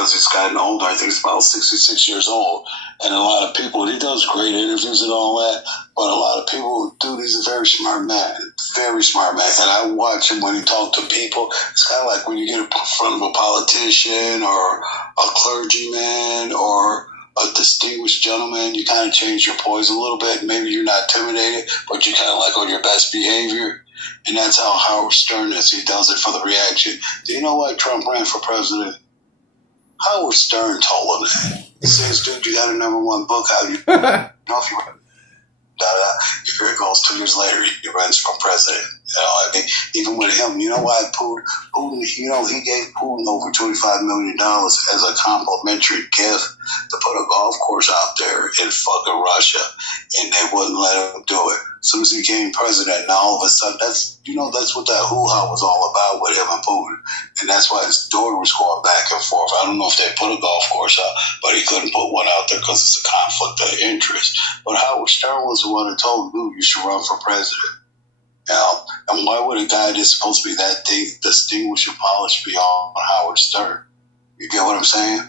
because he's gotten older. I think he's about 66 years old. And a lot of people, he does great interviews and all that, but a lot of people, dude, he's a very smart man. Very smart man. And I watch him when he talks to people. It's kind of like when you get in front of a politician or a clergyman or a distinguished gentleman, you kind of change your poise a little bit. Maybe you're not intimidated, but you're kind of like on your best behavior. And that's how Howard Stern is. He does it for the reaction. Do you know why Trump ran for president? Howard Stern told him that. He says, dude, you got a #1 book out. You know if you here it goes 2 years later, he runs for president. You know, I mean, even with him, you know why Putin, you know, he gave Putin over $25 million as a complimentary gift to put a golf course out there in fucking Russia, and they wouldn't let him do it. As soon as he became president, and all of a sudden, that's what that hoo-ha was all about with him and Putin. And that's why his daughter was going back and forth. I don't know if they put a golf course out, but he couldn't put one out there because it's a conflict of interest. But Howard Stern was the one who told him, dude, you should run for president. You know? And why would a guy that's supposed to be that distinguished and polished be on Howard Stern? You get what I'm saying?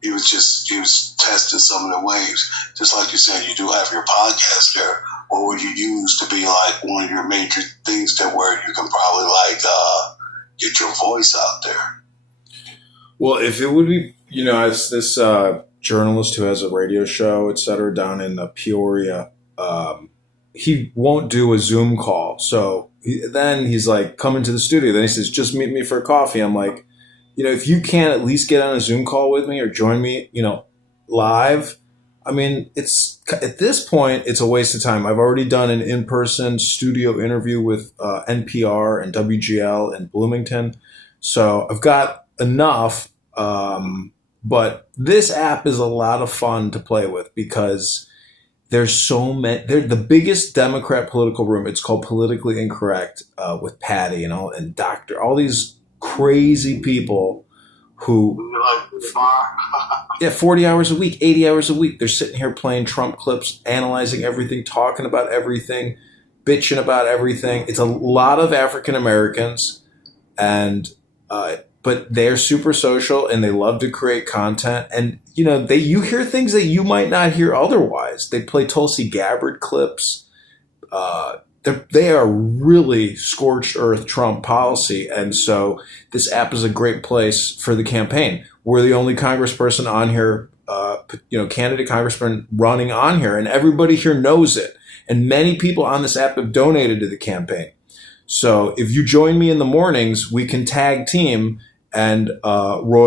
He was testing some of the waves. Just like you said, you do have your podcast there. What would you use to be like one of your major things to where you can probably like get your voice out there? Well, if it would be, you know, as this journalist who has a radio show, et cetera, down in Peoria, he won't do a Zoom call. So then he's like, come into the studio. Then he says, just meet me for coffee. I'm like, you know, if you can't at least get on a Zoom call with me or join me, you know, live, I mean, it's at this point, it's a waste of time. I've already done an in-person studio interview with NPR and WGL in Bloomington. So I've got enough. But this app is a lot of fun to play with because there's so many. They're the biggest Democrat political room. It's called Politically Incorrect with Patty and Doctor, all these crazy people who, 40 hours a week, 80 hours a week, they're sitting here playing Trump clips, analyzing everything, talking about everything, bitching about everything. It's a lot of African Americans, and but they're super social and they love to create content. And you hear things that you might not hear otherwise. They play Tulsi Gabbard clips. They are really scorched earth Trump policy. And so this app is a great place for the campaign. We're the only congressperson on here, candidate congressman running on here, and everybody here knows it. And many people on this app have donated to the campaign. So if you join me in the mornings, we can tag team, and Roy